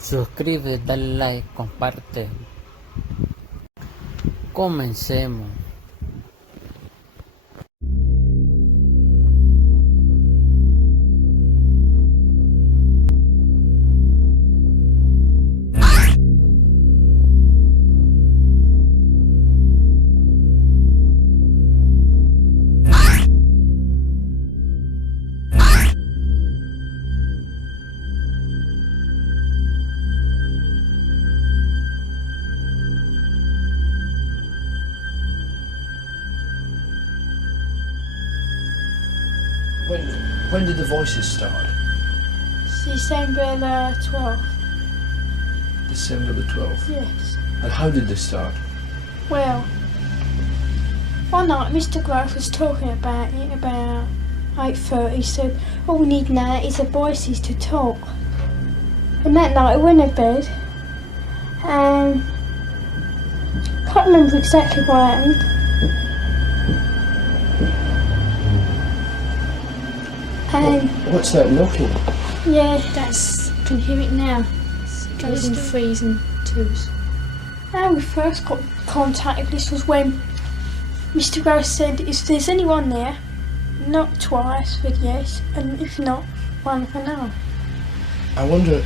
Suscribe, dale like, comparte. Comencemos. When did the voices start? December the 12th. December the 12th? Yes. And how did they start? Well, one night Mr. Grove was talking about it about 8:30. He said, all we need now is the voices to talk. And that night I went to bed and I can't remember exactly what happened. And What's that knocking? yeah, that's, you can hear it now. It goes in threes and twos. And we first got contacted, this was when Mr. Gross said, if there's anyone there, knock twice for yes, and if not, one for no. I wonder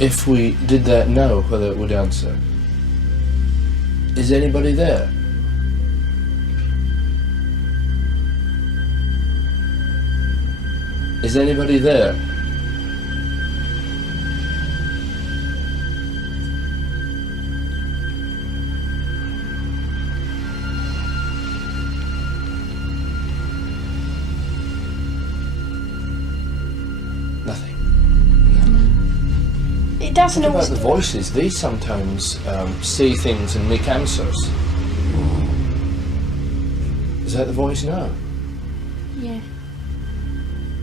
if we did that now, whether it would answer. Is anybody there? Is anybody there? Nothing. It doesn't What about always the voices? They sometimes say things and make answers. Is that the voice now? Yeah.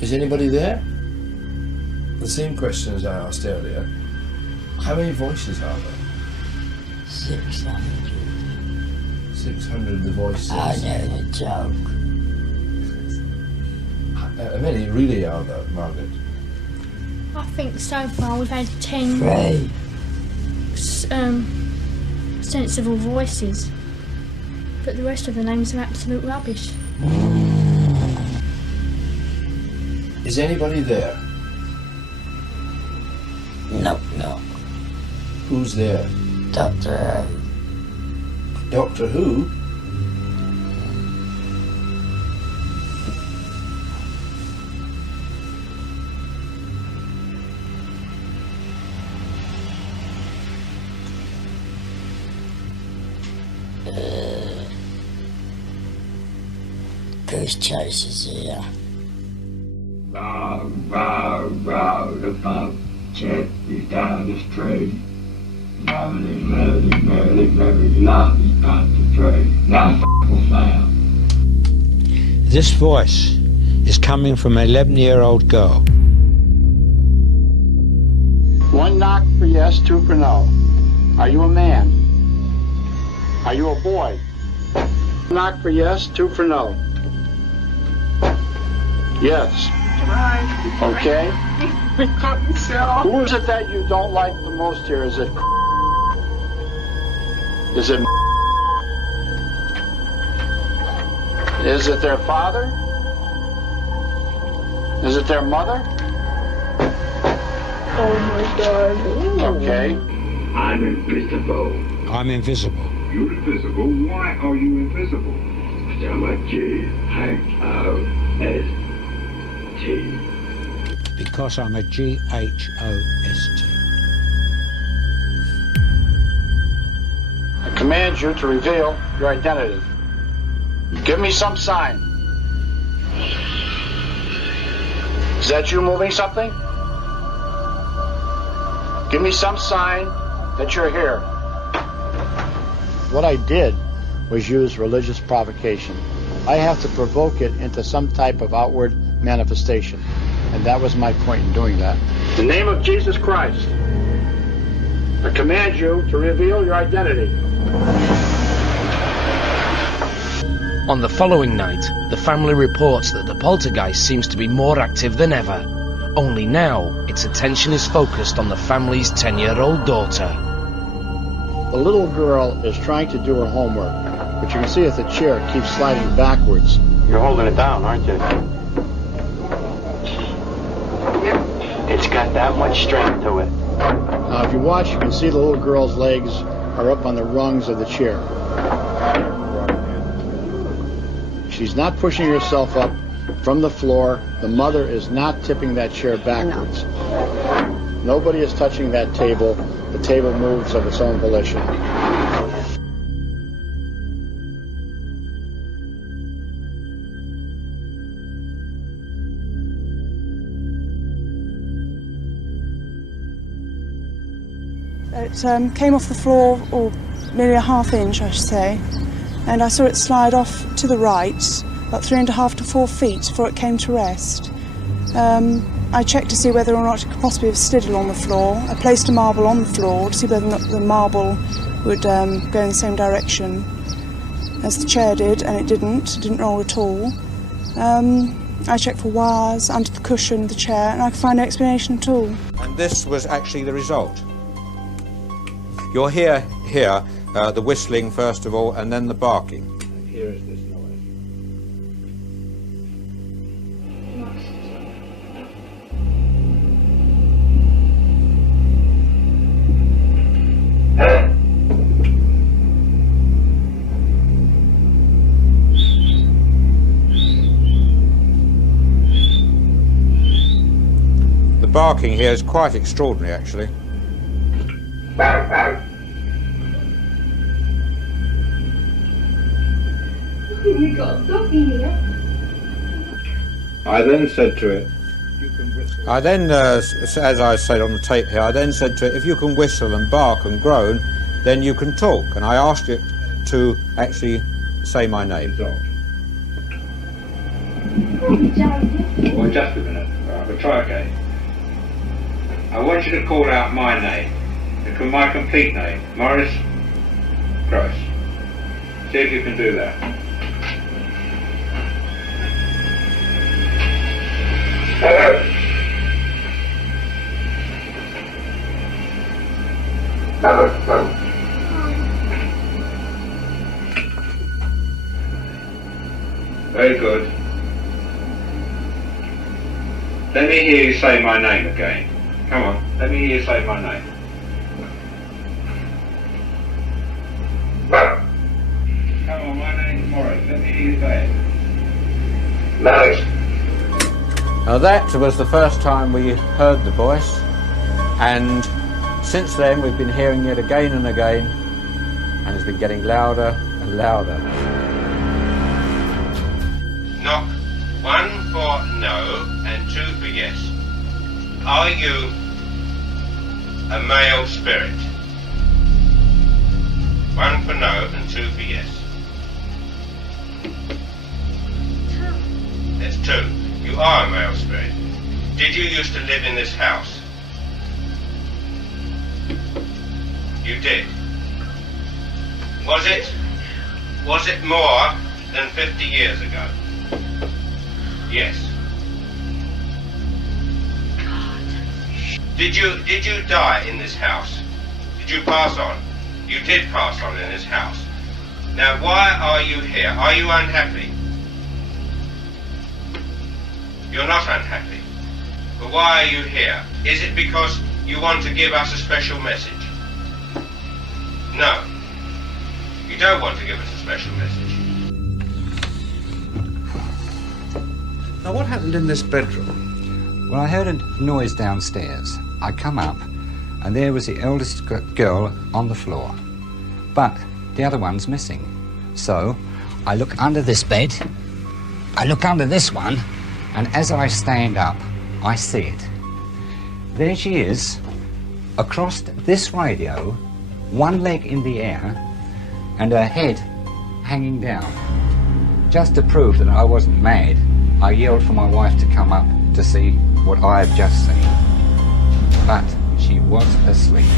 Is anybody there? The same question as I asked earlier. How many voices are there? 600. 600 the voices. I know the joke. How many really are there, Margaret? I think so far we've had 10 Three. sensible voices, but the rest of the names are absolute rubbish. Is anybody there? No, no. Who's there? Doctor Who. Doctor Who? Goose Chasers here. Row, row, row, the boat jet is down the street. Merrily, merrily, merrily, merrily, love is about to train. Now f***ing sound. This voice is coming from an 11-year-old girl. One knock for yes, two for no. Are you a man? Are you a boy? Knock for yes, two for no. Yes. Okay. Who is it that you don't like the most here? Is it? Is it? Is it their father? Is it their mother? Oh my God. Okay. I'm invisible. I'm invisible. You're invisible? Why are you invisible? I'm a G-H-O-S-T. Because I'm a G-H-O-S-T. I command you to reveal your identity. Give me some sign. Is that you moving something? Give me some sign that you're here. What I did was use religious provocation. I have to provoke it into some type of outward manifestation. And that was my point in doing that. In the name of Jesus Christ, I command you to reveal your identity. On the following night, the family reports that the poltergeist seems to be more active than ever. Only now, its attention is focused on the family's 10-year-old daughter. The little girl is trying to do her homework, but you can see that the chair keeps sliding backwards. You're holding it down, aren't you? It's got that much strength to it. Now, if you watch, you can see the little girl's legs are up on the rungs of the chair. She's not pushing herself up from the floor. The mother is not tipping that chair backwards. No. Nobody is touching that table. The table moves of its own volition. It came off the floor, or nearly a ½ inch, I should say, and I saw it slide off to the right, about 3.5 to 4 feet before it came to rest. I checked to see whether or not it could possibly have slid along the floor. I placed a marble on the floor to see whether or not the marble would go in the same direction as the chair did, and it didn't roll at all. I checked for wires under the cushion of the chair, and I could find no explanation at all. And this was actually the result. You'll hear here the whistling first of all, and then the barking. And here is this noise. The barking here is quite extraordinary, actually. We got a doggy here. I then said to it, I then, as I said on the tape here, I then said to it, if you can whistle and bark and groan, then you can talk. And I asked it to actually say my name. Well, just a minute. Right, we'll try again. I want you to call out my name. My complete name. Morris Gross. See if you can do that. Very good. Let me hear you say my name again. Come on, let me hear you say my name. Come on, my name's Morris. Let me hear you say it. Morris. Now that was the first time we heard the voice, and since then we've been hearing it again and again, and it's been getting louder and louder. Knock 1 for no and 2 for yes. Are you a male spirit? 1 for no and 2 for yes. That's 2. You are a male spirit. Did you used to live in this house? You did. Was it more than 50 years ago? Yes. Did you die in this house? Did you pass on? You did pass on in this house. Now why are you here? Are you unhappy? You're not unhappy. But why are you here? Is it because you want to give us a special message? No. You don't want to give us a special message. Now, what happened in this bedroom? Well, I heard a noise downstairs. I come up, and there was the eldest girl on the floor. But the other one's missing. So I look under this bed, I look under this one, and as I stand up, I see it. There she is, across this radio, one leg in the air, and her head hanging down. Just to prove that I wasn't mad, I yelled for my wife to come up to see what I have just seen. But she was asleep.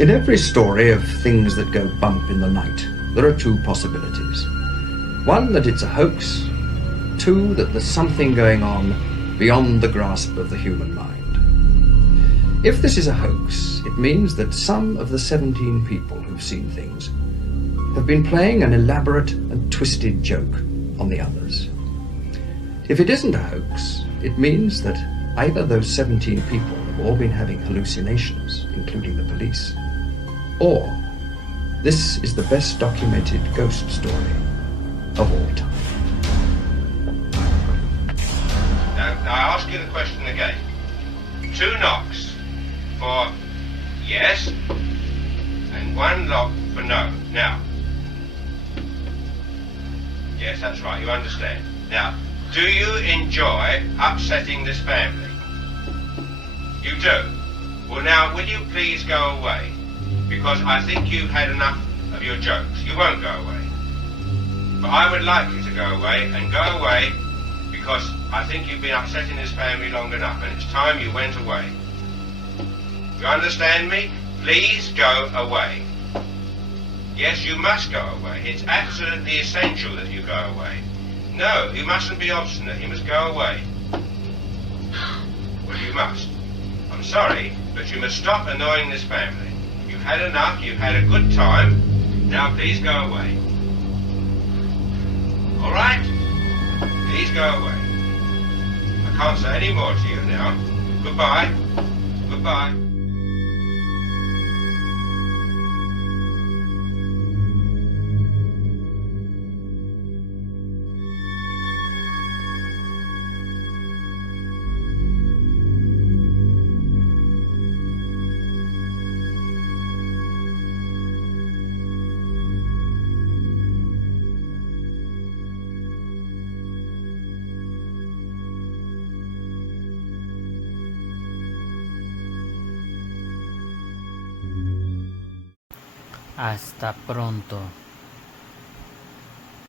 In every story of things that go bump in the night, there are two possibilities. One, that it's a hoax. Two, that there's something going on beyond the grasp of the human mind. If this is a hoax, it means that some of the 17 people who've seen things have been playing an elaborate and twisted joke on the others. If it isn't a hoax, it means that either those 17 people have all been having hallucinations, including the police, or this is the best documented ghost story of all time. Now I ask you the question again. 2 knocks for yes, and 1 knock for no. Now, yes, that's right, you understand. Now, do you enjoy upsetting this family? You do? Well now, will you please go away? Because I think you've had enough of your jokes. You won't go away. But I would like you to go away, and go away because I think you've been upsetting this family long enough, and it's time you went away. You understand me? Please go away. Yes, you must go away. It's absolutely essential that you go away. No, you mustn't be obstinate. You must go away. Well, you must. I'm sorry, but you must stop annoying this family. You've had enough. You've had a good time. Now, please go away. All right? Please go away. I can't say any more to you now. Goodbye. Goodbye. Hasta pronto.